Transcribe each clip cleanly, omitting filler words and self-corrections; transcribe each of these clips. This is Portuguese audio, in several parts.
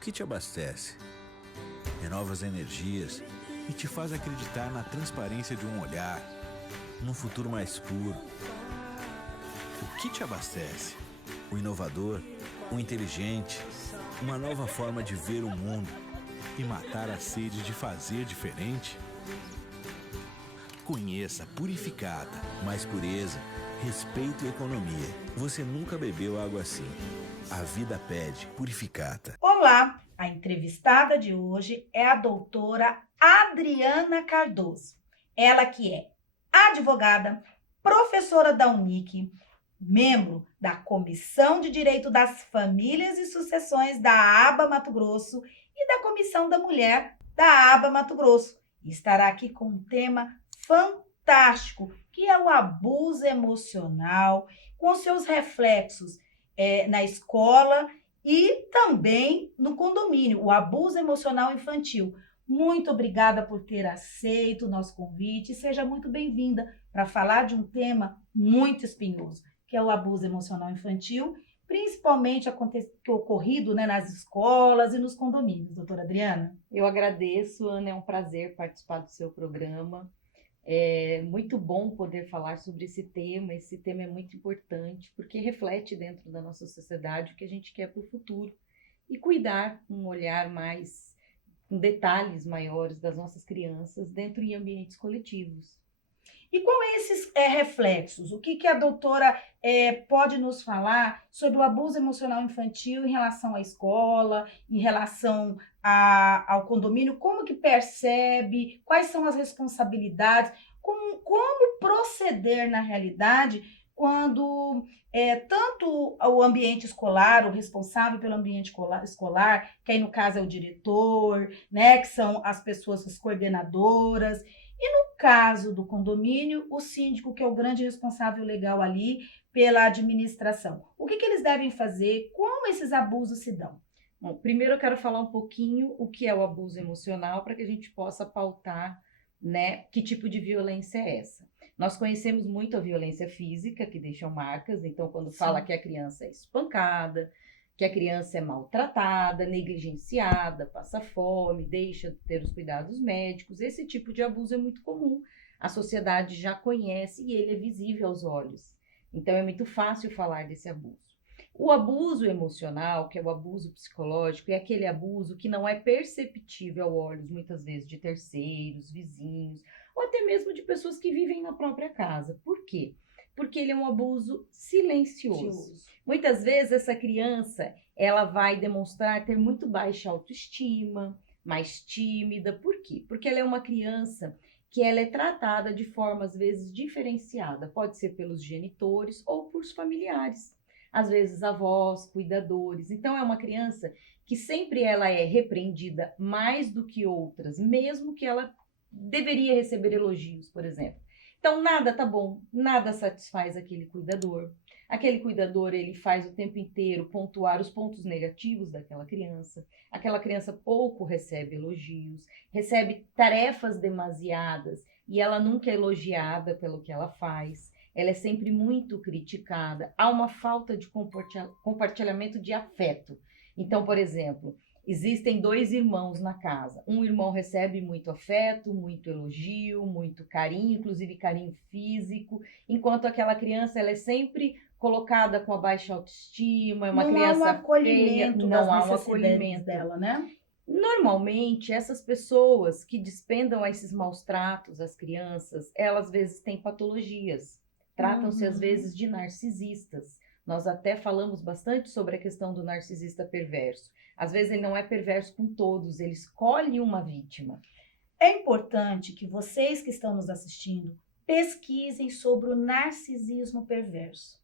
que te abastece, renova as energias e te faz acreditar na transparência de um olhar, num futuro mais puro. O que te abastece? O inovador, o inteligente, uma nova forma de ver o mundo e matar a sede de fazer diferente? Conheça Purificata. Mais pureza, respeito e economia. Você nunca bebeu água assim. A vida pede Purificata. Olá, a entrevistada de hoje é a doutora Adriana Cardoso. Ela que é advogada, professora da Unic, membro da Comissão de Direito das Famílias e Sucessões da ABA Mato Grosso e da Comissão da Mulher da ABA Mato Grosso. E estará aqui com um tema fantástico, que é o abuso emocional, com seus reflexos na escola e também no condomínio, o abuso emocional infantil. Muito obrigada por ter aceito o nosso convite e seja muito bem-vinda para falar de um tema muito espinhoso, que é o abuso emocional infantil, principalmente ocorrido, né, nas escolas e nos condomínios. Doutora Adriana? Eu agradeço, Ana, é um prazer participar do seu programa. É muito bom poder falar sobre esse tema é muito importante, porque reflete dentro da nossa sociedade o que a gente quer para o futuro e cuidar com um olhar mais, com detalhes maiores das nossas crianças dentro de ambientes coletivos. E quais esses reflexos? O que a doutora pode nos falar sobre o abuso emocional infantil em relação à escola, em relação ao condomínio? Como que percebe? Quais são as responsabilidades? Como proceder na realidade quando tanto o ambiente escolar, o responsável pelo ambiente escolar, que aí no caso é o diretor, né, que são as pessoas, as coordenadoras, no caso do condomínio, o síndico, que é o grande responsável legal ali pela administração. O que eles devem fazer? Como esses abusos se dão? Bom, primeiro eu quero falar um pouquinho o que é o abuso emocional para que a gente possa pautar, né, que tipo de violência é essa. Nós conhecemos muito a violência física, que deixam marcas, então quando fala que a criança é espancada, que a criança é maltratada, negligenciada, passa fome, deixa de ter os cuidados médicos, esse tipo de abuso é muito comum. A sociedade já conhece e ele é visível aos olhos. Então é muito fácil falar desse abuso. O abuso emocional, que é o abuso psicológico, é aquele abuso que não é perceptível aos olhos, muitas vezes, de terceiros, vizinhos, ou até mesmo de pessoas que vivem na própria casa. Por quê? Porque ele é um abuso silencioso. Muitas vezes essa criança, ela vai demonstrar ter muito baixa autoestima, mais tímida. Por quê? Porque ela é uma criança que ela é tratada de forma, às vezes, diferenciada. Pode ser pelos genitores ou por familiares. Às vezes, avós, cuidadores. Então, é uma criança que sempre ela é repreendida mais do que outras, mesmo que ela deveria receber elogios, por exemplo. Então, nada tá bom, nada satisfaz aquele cuidador. Aquele cuidador, ele faz o tempo inteiro pontuar os pontos negativos daquela criança. Aquela criança pouco recebe elogios, recebe tarefas demasiadas e ela nunca é elogiada pelo que ela faz. Ela é sempre muito criticada. Há uma falta de compartilhamento de afeto. Então, por exemplo, existem 2 irmãos na casa. Um irmão recebe muito afeto, muito elogio, muito carinho, inclusive carinho físico, enquanto aquela criança ela é sempre colocada com a baixa autoestima, é uma criança feia, não há um acolhimento dela, né? Normalmente, essas pessoas que despendam esses maus tratos às crianças, elas às vezes têm patologias, tratam-se às vezes de narcisistas. Nós até falamos bastante sobre a questão do narcisista perverso. Às vezes ele não é perverso com todos, ele escolhe uma vítima. É importante que vocês que estão nos assistindo pesquisem sobre o narcisismo perverso.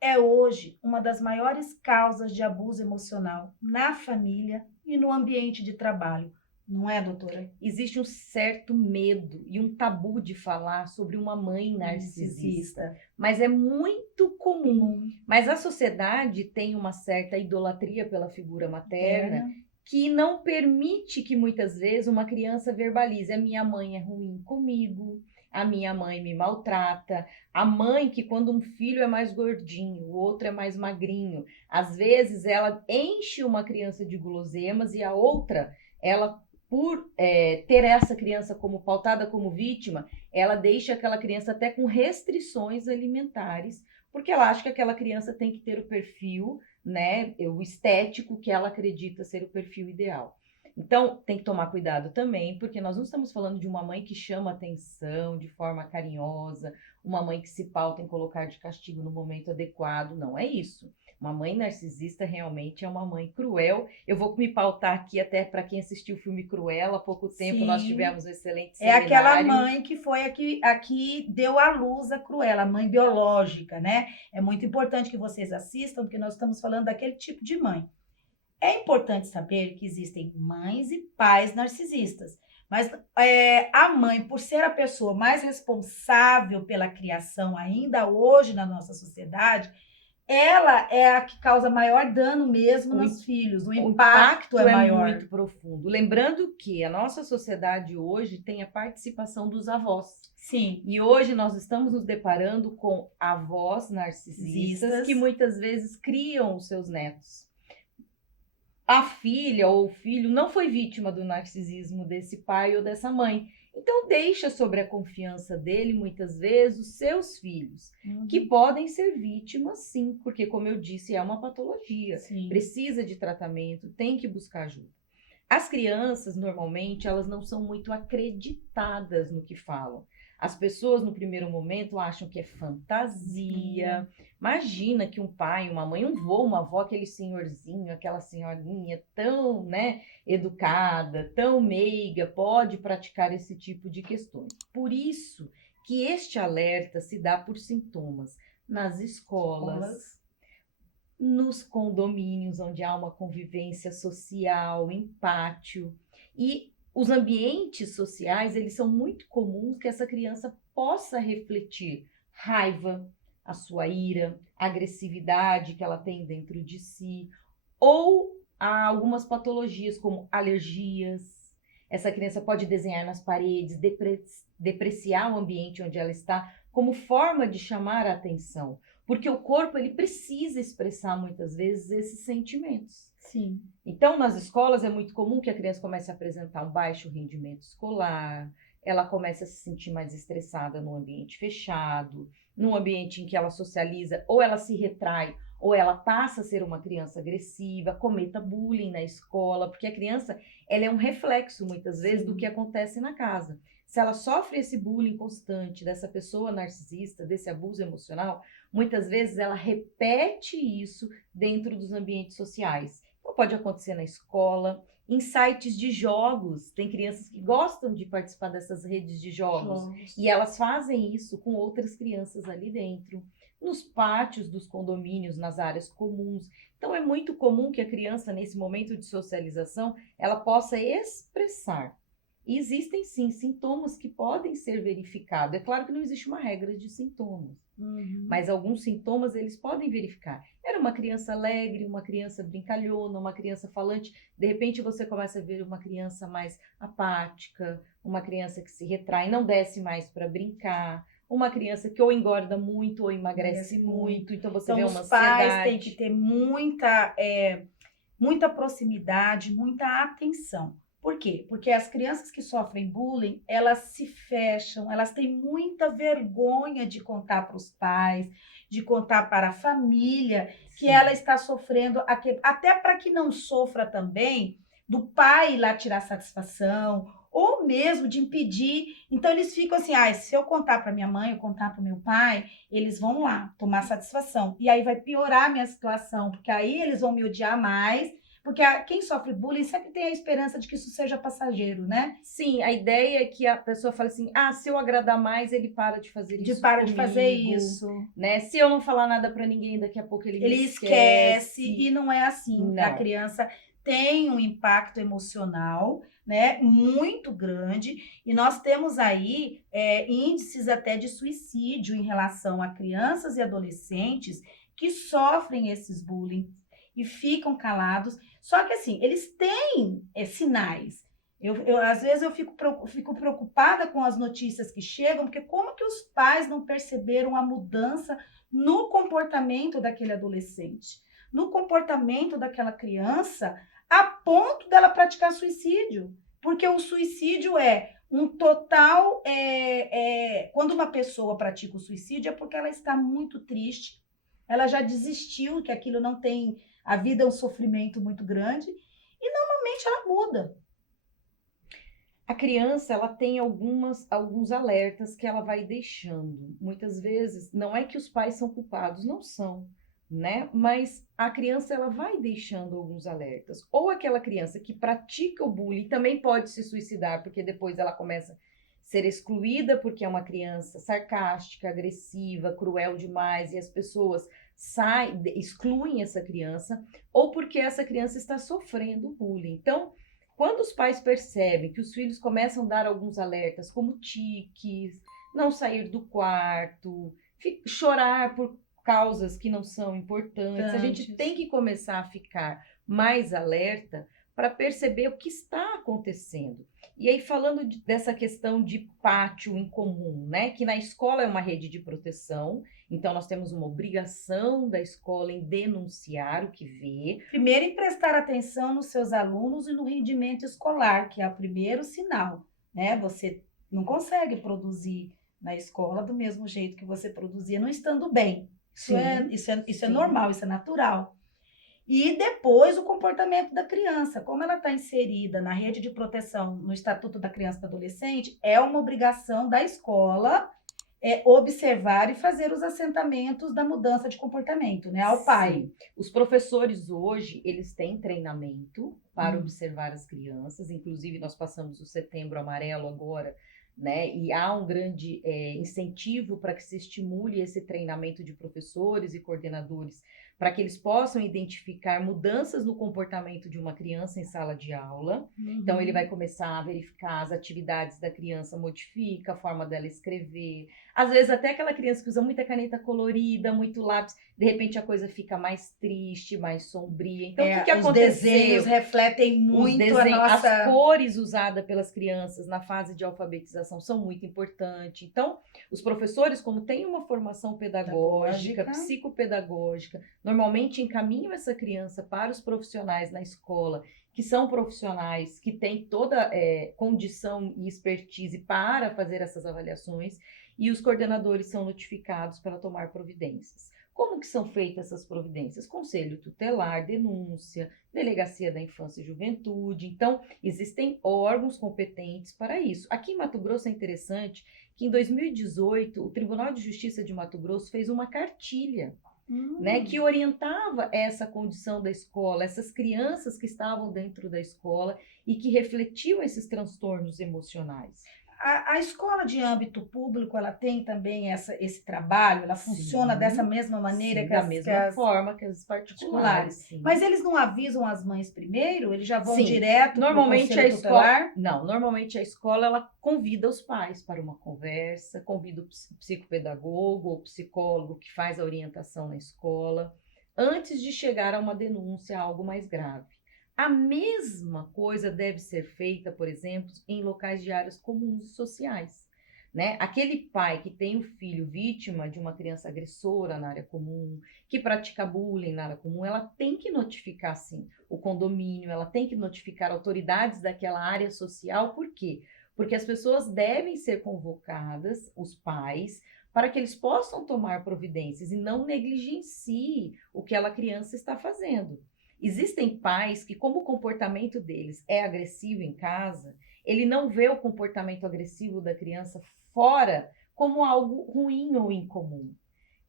É hoje uma das maiores causas de abuso emocional na família e no ambiente de trabalho. Não é, doutora? Existe um certo medo e um tabu de falar sobre uma mãe narcisista, mas é muito comum. Mas a sociedade tem uma certa idolatria pela figura materna que não permite que muitas vezes uma criança verbalize: a minha mãe é ruim comigo, a minha mãe me maltrata, a mãe que quando um filho é mais gordinho, o outro é mais magrinho, às vezes ela enche uma criança de guloseimas e a outra, ela por ter essa criança como pautada como vítima, ela deixa aquela criança até com restrições alimentares, porque ela acha que aquela criança tem que ter o perfil, né, o estético que ela acredita ser o perfil ideal. Então, tem que tomar cuidado também, porque nós não estamos falando de uma mãe que chama atenção de forma carinhosa, uma mãe que se pauta em colocar de castigo no momento adequado, não é isso. Uma mãe narcisista realmente é uma mãe cruel. Eu vou me pautar aqui até para quem assistiu o filme Cruella, há pouco tempo nós tivemos um excelente seminário. É aquela mãe que foi aqui deu à luz a Cruella, a mãe biológica, né? É muito importante que vocês assistam, porque nós estamos falando daquele tipo de mãe. É importante saber que existem mães e pais narcisistas, mas a mãe, por ser a pessoa mais responsável pela criação ainda hoje na nossa sociedade, ela é a que causa maior dano mesmo nos filhos. O impacto é maior. Muito profundo. Lembrando que a nossa sociedade hoje tem a participação dos avós. Sim. E hoje nós estamos nos deparando com avós narcisistas que muitas vezes criam os seus netos. A filha ou o filho não foi vítima do narcisismo desse pai ou dessa mãe. Então, deixa sobre a confiança dele, muitas vezes, os seus filhos, que podem ser vítimas, sim, porque, como eu disse, é uma patologia, precisa de tratamento, tem que buscar ajuda. As crianças, normalmente, elas não são muito acreditadas no que falam. As pessoas, no primeiro momento, acham que é fantasia. Imagina que um pai, uma mãe, um vô, uma avó, aquele senhorzinho, aquela senhorinha tão, né, educada, tão meiga, pode praticar esse tipo de questões. Por isso que este alerta se dá por sintomas nas escolas, nos condomínios, onde há uma convivência social, em pátio. E os ambientes sociais, eles são muito comuns que essa criança possa refletir raiva, a sua ira, a agressividade que ela tem dentro de si, ou há algumas patologias como alergias. Essa criança pode desenhar nas paredes, depreciar o ambiente onde ela está, como forma de chamar a atenção, porque o corpo ele precisa expressar muitas vezes esses sentimentos. Sim. Então, nas escolas é muito comum que a criança comece a apresentar um baixo rendimento escolar, ela comece a se sentir mais estressada no ambiente fechado, num ambiente em que ela socializa, ou ela se retrai, ou ela passa a ser uma criança agressiva, cometa bullying na escola, porque a criança ela é um reflexo, muitas vezes, do que acontece na casa. Se ela sofre esse bullying constante dessa pessoa narcisista, desse abuso emocional, muitas vezes ela repete isso dentro dos ambientes sociais. Então, pode acontecer na escola, em sites de jogos. Tem crianças que gostam de participar dessas redes de jogos. E elas fazem isso com outras crianças ali dentro. Nos pátios dos condomínios, nas áreas comuns. Então, é muito comum que a criança, nesse momento de socialização, ela possa expressar. E existem, sim, sintomas que podem ser verificados. É claro que não existe uma regra de sintomas. Mas alguns sintomas eles podem verificar. Era uma criança alegre, uma criança brincalhona, uma criança falante. De repente você começa a ver uma criança mais apática, uma criança que se retrai, não desce mais para brincar, uma criança que ou engorda muito ou emagrece muito. Então você vê uma ansiedade. Os pais têm que ter muita proximidade, muita atenção. Por quê? Porque as crianças que sofrem bullying, elas se fecham, elas têm muita vergonha de contar para os pais, de contar para a família que ela está sofrendo, até para que não sofra também do pai ir lá tirar satisfação, ou mesmo de impedir. Então, eles ficam assim, se eu contar para minha mãe, eu contar para o meu pai, eles vão lá tomar satisfação. E aí vai piorar a minha situação, porque aí eles vão me odiar mais. Porque quem sofre bullying sempre tem a esperança de que isso seja passageiro, né? Sim, a ideia é que a pessoa fale assim, se eu agradar mais, ele para de fazer isso de fazer isso. Né? Se eu não falar nada pra ninguém, daqui a pouco ele esquece. E não é assim. Não. A criança tem um impacto emocional, né, muito grande. E nós temos aí índices até de suicídio em relação a crianças e adolescentes que sofrem esses bullying e ficam calados. Só que assim, eles têm sinais. Às vezes eu fico preocupada com as notícias que chegam, porque como que os pais não perceberam a mudança no comportamento daquele adolescente, no comportamento daquela criança, a ponto dela praticar suicídio? Porque o suicídio é um total. Quando uma pessoa pratica o suicídio, é porque ela está muito triste, ela já desistiu, que aquilo não tem. A vida é um sofrimento muito grande, e normalmente ela muda. A criança, ela tem alguns alertas que ela vai deixando. Muitas vezes, não é que os pais são culpados, não são, né? Mas a criança, ela vai deixando alguns alertas. Ou aquela criança que pratica o bullying também pode se suicidar, porque depois ela começa a ser excluída, porque é uma criança sarcástica, agressiva, cruel demais, e as pessoas excluem essa criança, ou porque essa criança está sofrendo bullying. Então, quando os pais percebem que os filhos começam a dar alguns alertas, como tiques, não sair do quarto, chorar por causas que não são importantes, a gente tem que começar a ficar mais alerta para perceber o que está acontecendo. E aí, falando dessa questão de pátio em comum, né? Que na escola é uma rede de proteção, então nós temos uma obrigação da escola em denunciar o que vê. Primeiro, em prestar atenção nos seus alunos e no rendimento escolar, que é o primeiro sinal, né? Você não consegue produzir na escola do mesmo jeito que você produzia não estando bem. Isso é normal, isso é natural. E depois o comportamento da criança, como ela está inserida na rede de proteção no Estatuto da Criança e do Adolescente, é uma obrigação da escola observar e fazer os assentamentos da mudança de comportamento, né, ao pai. Sim. Os professores hoje, eles têm treinamento para observar as crianças, inclusive nós passamos o Setembro Amarelo agora, né? E há um grande incentivo para que se estimule esse treinamento de professores e coordenadores, para que eles possam identificar mudanças no comportamento de uma criança em sala de aula. Então, ele vai começar a verificar as atividades da criança, modifica a forma dela escrever. Às vezes, até aquela criança que usa muita caneta colorida, muito lápis, de repente a coisa fica mais triste, mais sombria. Então, o que aconteceu? Os desenhos refletem muito a nossa... As cores usadas pelas crianças na fase de alfabetização são muito importantes. Então, os professores, como têm uma formação pedagógica, psicopedagógica, normalmente encaminham essa criança para os profissionais na escola, que são profissionais que têm toda condição e expertise para fazer essas avaliações, e os coordenadores são notificados para tomar providências. Como que são feitas essas providências? Conselho tutelar, denúncia, delegacia da infância e juventude. Então, existem órgãos competentes para isso. Aqui em Mato Grosso é interessante que em 2018 o Tribunal de Justiça de Mato Grosso fez uma cartilha, né, que orientava essa condição da escola, essas crianças que estavam dentro da escola e que refletiam esses transtornos emocionais. A escola de âmbito público, ela tem também esse trabalho, ela funciona dessa mesma maneira da mesma forma que as particulares. Sim. Mas eles não avisam as mães primeiro? Eles já vão direto para o conselho tutelar? Não, normalmente a escola ela convida os pais para uma conversa, convida o psicopedagogo ou psicólogo que faz a orientação na escola, antes de chegar a uma denúncia, a algo mais grave. A mesma coisa deve ser feita, por exemplo, em locais de áreas comuns e sociais, né? Aquele pai que tem o filho vítima de uma criança agressora na área comum, que pratica bullying na área comum, ela tem que notificar, sim, o condomínio, ela tem que notificar autoridades daquela área social. Por quê? Porque as pessoas devem ser convocadas, os pais, para que eles possam tomar providências e não negligenciem o que aquela criança está fazendo. Existem pais que, como o comportamento deles é agressivo em casa, ele não vê o comportamento agressivo da criança fora como algo ruim ou incomum.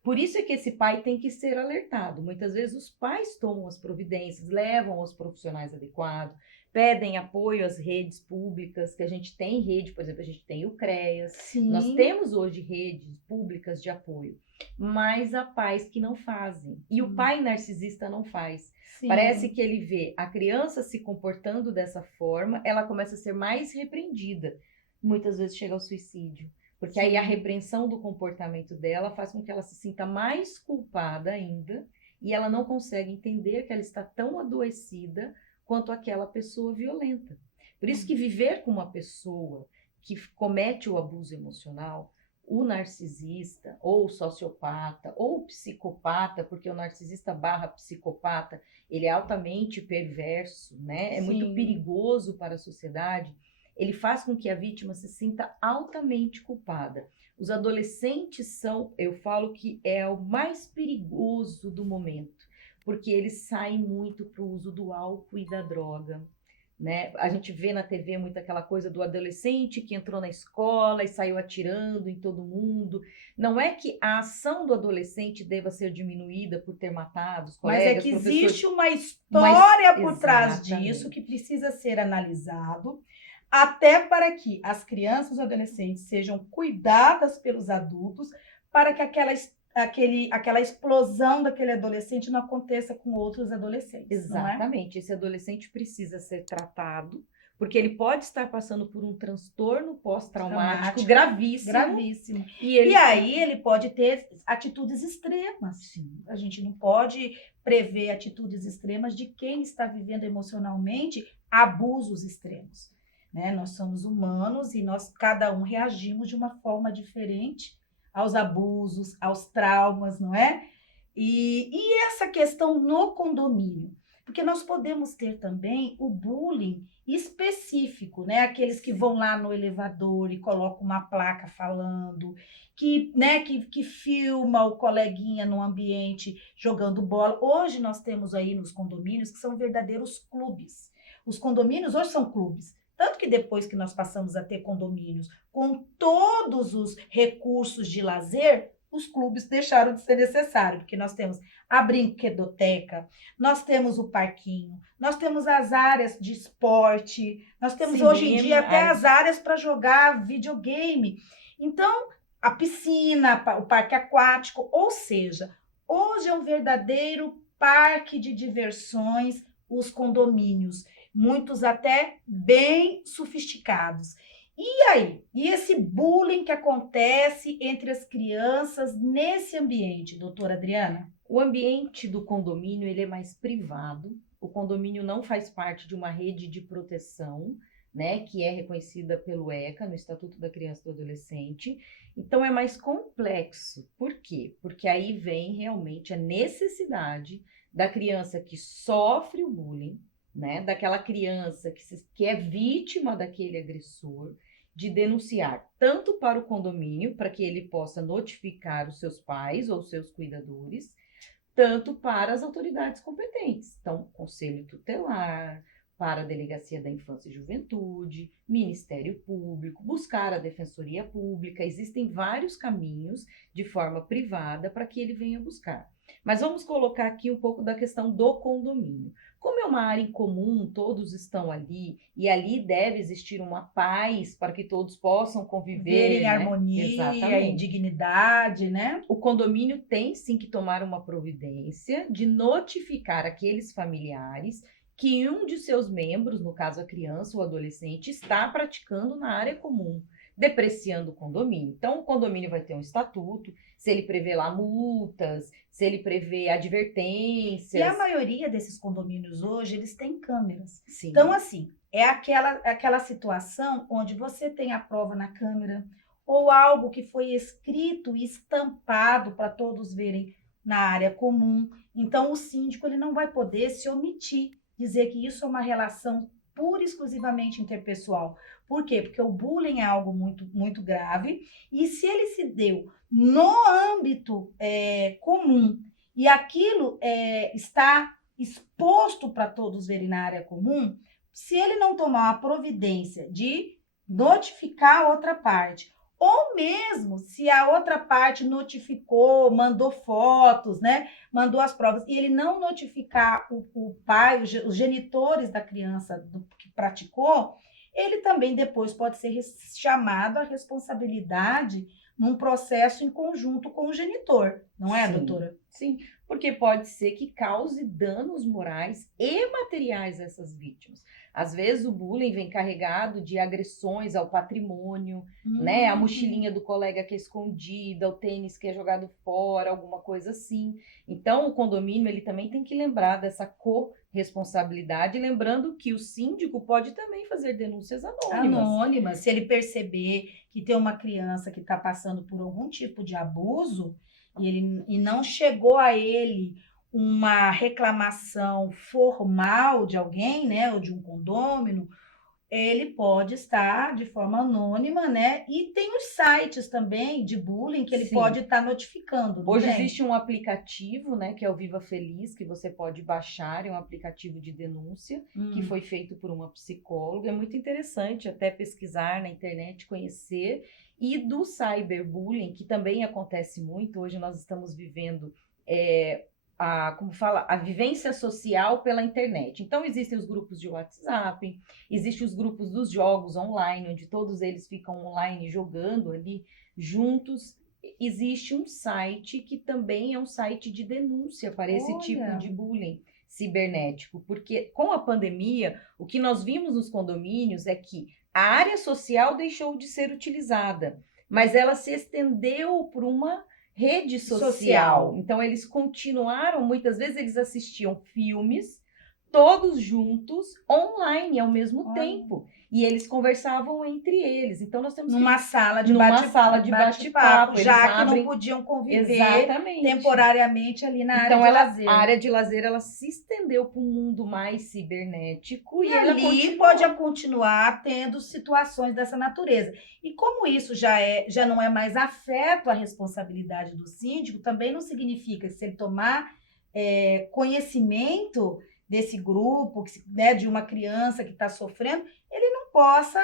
Por isso é que esse pai tem que ser alertado. Muitas vezes os pais tomam as providências, levam aos profissionais adequados, pedem apoio às redes públicas, que a gente tem rede, por exemplo, a gente tem o CREAS. Sim. Nós temos hoje redes públicas de apoio, mas há pais que não fazem. E o pai narcisista não faz. Sim. Parece que ele vê a criança se comportando dessa forma, ela começa a ser mais repreendida. Muitas vezes chega ao suicídio. Porque aí a repreensão do comportamento dela faz com que ela se sinta mais culpada ainda e ela não consegue entender que ela está tão adoecida quanto aquela pessoa violenta. Por isso que viver com uma pessoa que comete o abuso emocional, o narcisista, ou o sociopata, ou o psicopata, porque o narcisista barra psicopata, ele é altamente perverso, né? É muito Sim. perigoso para a sociedade. Ele faz com que a vítima se sinta altamente culpada. Os adolescentes são, eu falo que é o mais perigoso do momento, porque eles saem muito para o uso do álcool e da droga. Né? A gente vê na TV muito aquela coisa do adolescente que entrou na escola e saiu atirando em todo mundo. Não é que a ação do adolescente deva ser diminuída por ter matado os Mas é colegas, que professores. existe uma história por trás Exatamente. disso que precisa ser analisado, até para que as crianças e adolescentes sejam cuidadas pelos adultos, para que aquela explosão daquele adolescente não aconteça com outros adolescentes, não é? Exatamente. Esse adolescente precisa ser tratado, porque ele pode estar passando por um transtorno pós-traumático gravíssimo. Gravíssimo. E aí ele pode ter atitudes extremas. Sim. A gente não pode prever atitudes extremas de quem está vivendo emocionalmente abusos extremos. Né? Nós somos humanos e nós, cada um, reagimos de uma forma diferente aos abusos, aos traumas, não é? E essa questão no condomínio, porque nós podemos ter também o bullying específico, né? Aqueles que vão lá no elevador e colocam uma placa falando, que filma o coleguinha no ambiente jogando bola. Hoje nós temos aí nos condomínios que são verdadeiros clubes. Os condomínios hoje são clubes. Tanto que depois que nós passamos a ter condomínios com todos os recursos de lazer, os clubes deixaram de ser necessários, porque nós temos a brinquedoteca, nós temos o parquinho, nós temos as áreas de esporte, nós temos hoje em dia até as áreas para jogar videogame. Então, a piscina, o parque aquático, ou seja, hoje é um verdadeiro parque de diversões, os condomínios. Muitos até bem sofisticados. E aí? E esse bullying que acontece entre as crianças nesse ambiente, doutora Adriana? O ambiente do condomínio ele é mais privado. O condomínio não faz parte de uma rede de proteção, né, que é reconhecida pelo ECA, no Estatuto da Criança e do Adolescente. Então é mais complexo. Por quê? Porque aí vem realmente a necessidade da criança que sofre o bullying, né, daquela criança que é vítima daquele agressor, de denunciar tanto para o condomínio, para que ele possa notificar os seus pais ou seus cuidadores, tanto para as autoridades competentes. Então, Conselho Tutelar, para a Delegacia da Infância e Juventude, Ministério Público, buscar a Defensoria Pública. Existem vários caminhos de forma privada para que ele venha buscar. Mas vamos colocar aqui um pouco da questão do condomínio. Como é uma área em comum, todos estão ali, e ali deve existir uma paz para que todos possam conviver em harmonia, em dignidade, né? O condomínio tem sim que tomar uma providência de notificar aqueles familiares que um de seus membros, no caso a criança ou adolescente, está praticando na área comum, depreciando o condomínio. Então, o condomínio vai ter um estatuto, se ele prevê lá multas, se ele prevê advertências. E a maioria desses condomínios hoje, eles têm câmeras. Sim. Então, assim, é aquela situação onde você tem a prova na câmera ou algo que foi escrito e estampado para todos verem na área comum. Então, o síndico ele não vai poder se omitir, dizer que isso é uma relação pura e exclusivamente interpessoal. Por quê? Porque o bullying é algo muito, muito grave e se ele se deu no âmbito comum e aquilo está exposto para todos verem na área comum, se ele não tomar a providência de notificar a outra parte, ou mesmo se a outra parte notificou, mandou fotos, né, mandou as provas, e ele não notificar o pai, os genitores da criança que praticou, ele também depois pode ser chamado à responsabilidade num processo em conjunto com o genitor, não é, Sim, doutora? Sim, porque pode ser que cause danos morais e materiais a essas vítimas. Às vezes o bullying vem carregado de agressões ao patrimônio, né? A mochilinha do colega que é escondida, o tênis que é jogado fora, alguma coisa assim. Então, o condomínio ele também tem que lembrar dessa corresponsabilidade, lembrando que o síndico pode também fazer denúncias anônimas. Se ele perceber que tem uma criança que está passando por algum tipo de abuso e não chegou a ele uma reclamação formal de alguém, né, ou de um condômino, ele pode estar de forma anônima, né? E tem os sites também de bullying que ele Sim. pode estar notificando. Não Hoje tem? existe um aplicativo, né, que é o Viva Feliz, que você pode baixar, é um aplicativo de denúncia, que foi feito por uma psicóloga. É muito interessante até pesquisar na internet, conhecer. E do cyberbullying, que também acontece muito, hoje nós estamos vivendo a vivência social pela internet. Então, existem os grupos de WhatsApp, existem os grupos dos jogos online, onde todos eles ficam online jogando ali juntos. Existe um site que também é um site de denúncia para esse tipo de bullying cibernético, porque com a pandemia, o que nós vimos nos condomínios é que a área social deixou de ser utilizada, mas ela se estendeu por uma rede social. Então, eles continuaram, muitas vezes eles assistiam filmes, todos juntos, online ao mesmo tempo. E eles conversavam entre eles. Então, nós temos numa sala de bate-papo, já que não podiam conviver temporariamente ali na área de lazer. A área de lazer ela se estendeu para um mundo mais cibernético e ali pode continuar tendo situações dessa natureza. E como isso já não é mais afeto à responsabilidade do síndico, também não significa que se ele tomar conhecimento desse grupo, né, de uma criança que está sofrendo, ele não possa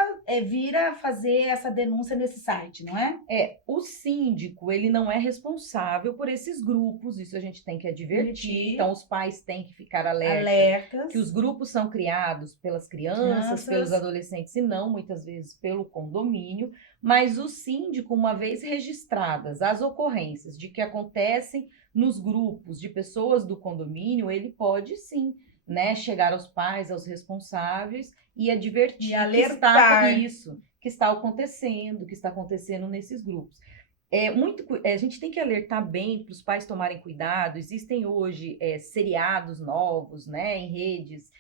vir a fazer essa denúncia nesse site, não é? O síndico, ele não é responsável por esses grupos, isso a gente tem que advertir. Então, os pais têm que ficar alertas que os grupos são criados pelas crianças, pelos adolescentes, e não, muitas vezes, pelo condomínio. Mas o síndico, uma vez registradas as ocorrências de que acontecem nos grupos de pessoas do condomínio, ele pode, sim, né, chegar aos pais, aos responsáveis e advertir e alertar que está acontecendo nesses grupos. A gente tem que alertar bem para os pais tomarem cuidado. Existem hoje seriados novos, né, em redes,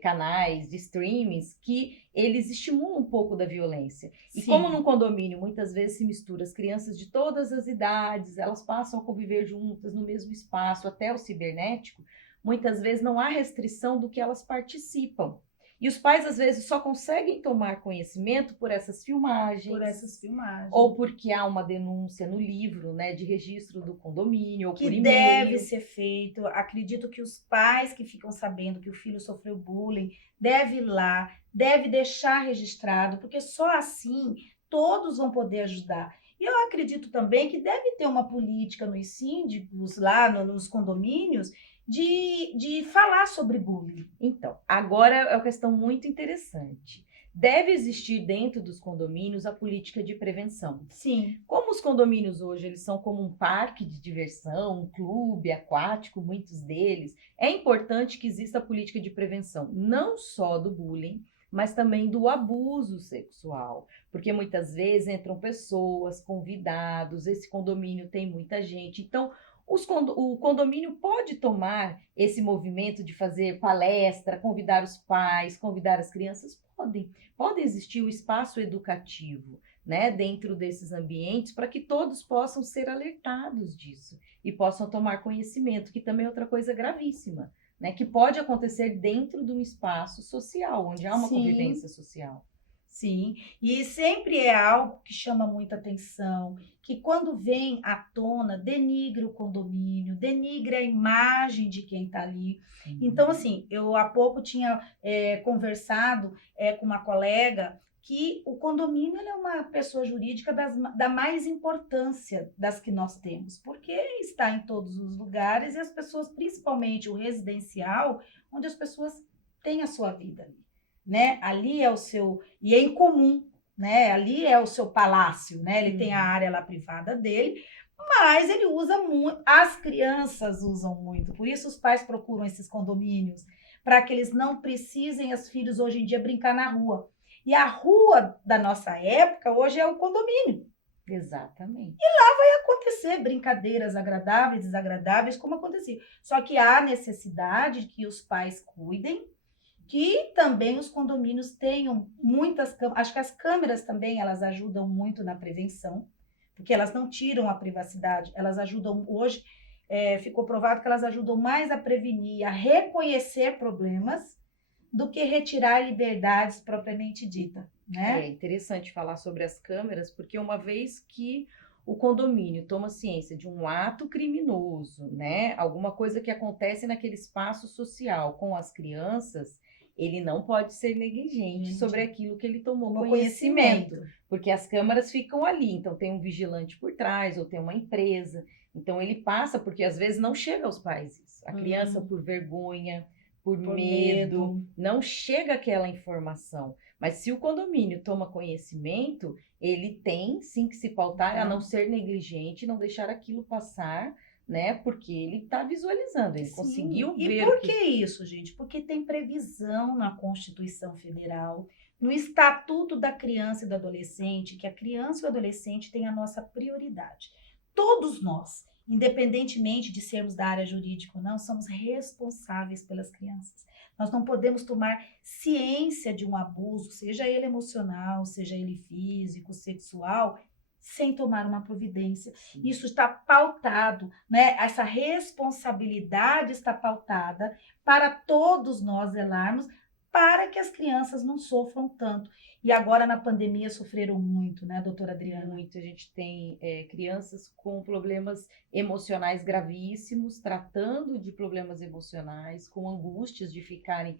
canais de streamings que eles estimulam um pouco da violência. E como num condomínio muitas vezes se mistura as crianças de todas as idades, elas passam a conviver juntas no mesmo espaço, até o cibernético, muitas vezes não há restrição do que elas participam. E os pais, às vezes, só conseguem tomar conhecimento por essas filmagens. Ou porque há uma denúncia no livro, né, de registro do condomínio, ou por e-mail. Que deve ser feito. Acredito que os pais que ficam sabendo que o filho sofreu bullying, deve ir lá, deve deixar registrado, porque só assim todos vão poder ajudar. E eu acredito também que deve ter uma política nos síndicos, lá nos condomínios, de falar sobre bullying. Então, agora é uma questão muito interessante. Deve existir dentro dos condomínios a política de prevenção. Sim. Como os condomínios hoje eles são como um parque de diversão, um clube aquático, muitos deles, é importante que exista a política de prevenção, não só do bullying, mas também do abuso sexual. Porque muitas vezes entram pessoas, convidados, esse condomínio tem muita gente, então o condomínio pode tomar esse movimento de fazer palestra, convidar os pais, convidar as crianças, pode existir o espaço educativo, né, dentro desses ambientes para que todos possam ser alertados disso e possam tomar conhecimento, que também é outra coisa gravíssima, né, que pode acontecer dentro de um espaço social, onde há uma convivência social. Sim, e sempre é algo que chama muita atenção, que quando vem à tona, denigre o condomínio, denigre a imagem de quem está ali. Então, assim, eu há pouco tinha conversado com uma colega que o condomínio é uma pessoa jurídica da mais importância das que nós temos, porque está em todos os lugares e as pessoas, principalmente o residencial, onde as pessoas têm a sua vida ali. Né? Ali é o seu, e é em comum, né? Ali é o seu palácio, né? Ele tem a área lá privada dele, mas ele usa muito, as crianças usam muito, por isso os pais procuram esses condomínios, para que eles não precisem, os filhos hoje em dia, brincar na rua. E a rua da nossa época hoje é o condomínio. Exatamente. Acontecer brincadeiras agradáveis, desagradáveis, como acontecia. Só que há necessidade de que os pais cuidem, que também os condomínios tenham muitas câmeras. Acho que as câmeras também, elas ajudam muito na prevenção, porque elas não tiram a privacidade, elas ajudam hoje, ficou provado que elas ajudam mais a prevenir, a reconhecer problemas, do que retirar liberdades propriamente dita, né? É interessante falar sobre as câmeras, porque uma vez que o condomínio toma ciência de um ato criminoso, né, alguma coisa que acontece naquele espaço social com as crianças, ele não pode ser negligente sobre aquilo que ele tomou conhecimento, porque as câmeras ficam ali, então tem um vigilante por trás, ou tem uma empresa, então ele passa, porque às vezes não chega aos pais isso. A criança, por vergonha, por medo, não chega aquela informação. Mas se o condomínio toma conhecimento, ele tem sim que se pautar a não ser negligente, não deixar aquilo passar, né? Porque ele está visualizando, ele conseguiu ver. E por que isso, gente? Porque tem previsão na Constituição Federal, no Estatuto da Criança e do Adolescente, que a criança e o adolescente têm a nossa prioridade. Todos nós, independentemente de sermos da área jurídica ou não, somos responsáveis pelas crianças. Nós não podemos tomar ciência de um abuso, seja ele emocional, seja ele físico, sexual, sem tomar uma providência. Isso está pautado, né? Essa responsabilidade está pautada para todos nós zelarmos para que as crianças não sofram tanto. E agora na pandemia sofreram muito, né, doutora Adriana? Muito. A gente tem crianças com problemas emocionais gravíssimos, tratando de problemas emocionais, com angústias de ficarem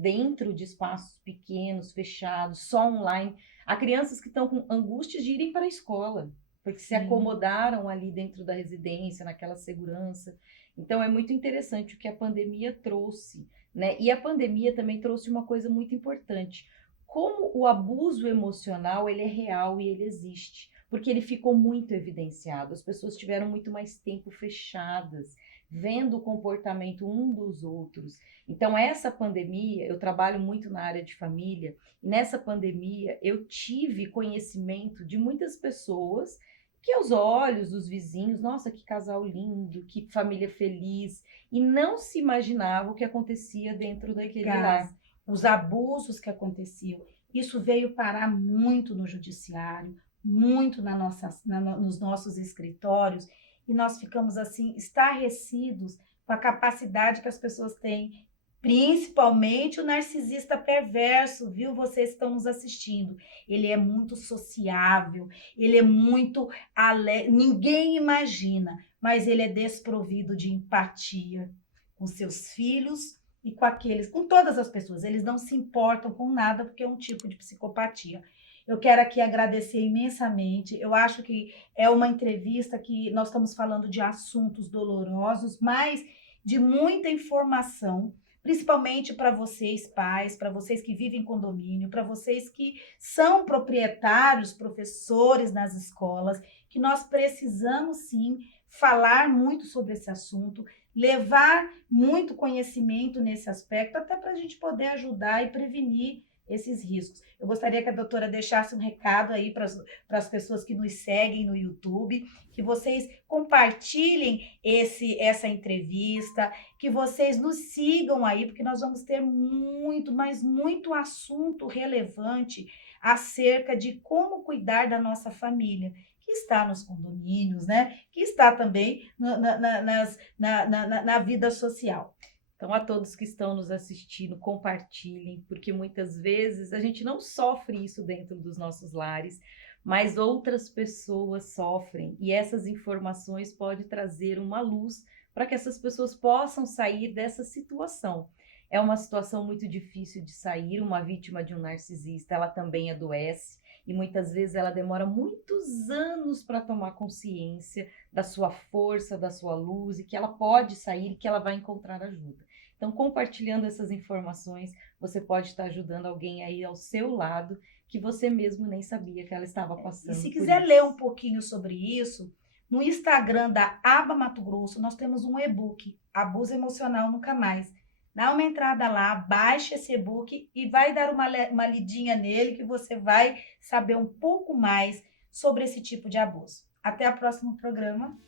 dentro de espaços pequenos, fechados, só online. Há crianças que estão com angústias de irem para a escola, porque se acomodaram ali dentro da residência, naquela segurança. Então é muito interessante o que a pandemia trouxe, né? E a pandemia também trouxe uma coisa muito importante. Como o abuso emocional, ele é real e ele existe, porque ele ficou muito evidenciado. As pessoas tiveram muito mais tempo fechadas, vendo o comportamento um dos outros. Então, essa pandemia, eu trabalho muito na área de família, e nessa pandemia eu tive conhecimento de muitas pessoas que aos olhos dos vizinhos, nossa, que casal lindo, que família feliz, e não se imaginava o que acontecia dentro daquele lar. Os abusos que aconteciam. Isso veio parar muito no judiciário, muito nos nossos escritórios, e nós ficamos assim, estarrecidos com a capacidade que as pessoas têm, principalmente o narcisista perverso, viu? Vocês estão nos assistindo. Ele é muito sociável, ele é muito alegre, ninguém imagina, mas ele é desprovido de empatia com seus filhos, e com todas as pessoas, eles não se importam com nada, porque é um tipo de psicopatia. Eu quero aqui agradecer imensamente, eu acho que é uma entrevista que nós estamos falando de assuntos dolorosos, mas de muita informação, principalmente para vocês pais, para vocês que vivem em condomínio, para vocês que são proprietários, professores nas escolas, que nós precisamos sim falar muito sobre esse assunto, levar muito conhecimento nesse aspecto, até para a gente poder ajudar e prevenir esses riscos. Eu gostaria que a doutora deixasse um recado aí para as pessoas que nos seguem no YouTube, que vocês compartilhem essa entrevista, que vocês nos sigam aí, porque nós vamos ter muito, mas muito assunto relevante acerca de como cuidar da nossa família, que está nos condomínios, né? Que está também na vida social. Então, a todos que estão nos assistindo, compartilhem, porque muitas vezes a gente não sofre isso dentro dos nossos lares, mas outras pessoas sofrem, e essas informações podem trazer uma luz para que essas pessoas possam sair dessa situação. É uma situação muito difícil de sair, uma vítima de um narcisista, ela também adoece, e muitas vezes ela demora muitos anos para tomar consciência da sua força, da sua luz, e que ela pode sair e que ela vai encontrar ajuda. Então, compartilhando essas informações, você pode estar ajudando alguém aí ao seu lado, que você mesmo nem sabia que ela estava passando. E se quiser ler um pouquinho sobre isso, no Instagram da Aba Mato Grosso, nós temos um e-book, Abuso Emocional Nunca Mais. Dá uma entrada lá, baixa esse e-book e vai dar uma lidinha nele que você vai saber um pouco mais sobre esse tipo de abuso. Até o próximo programa.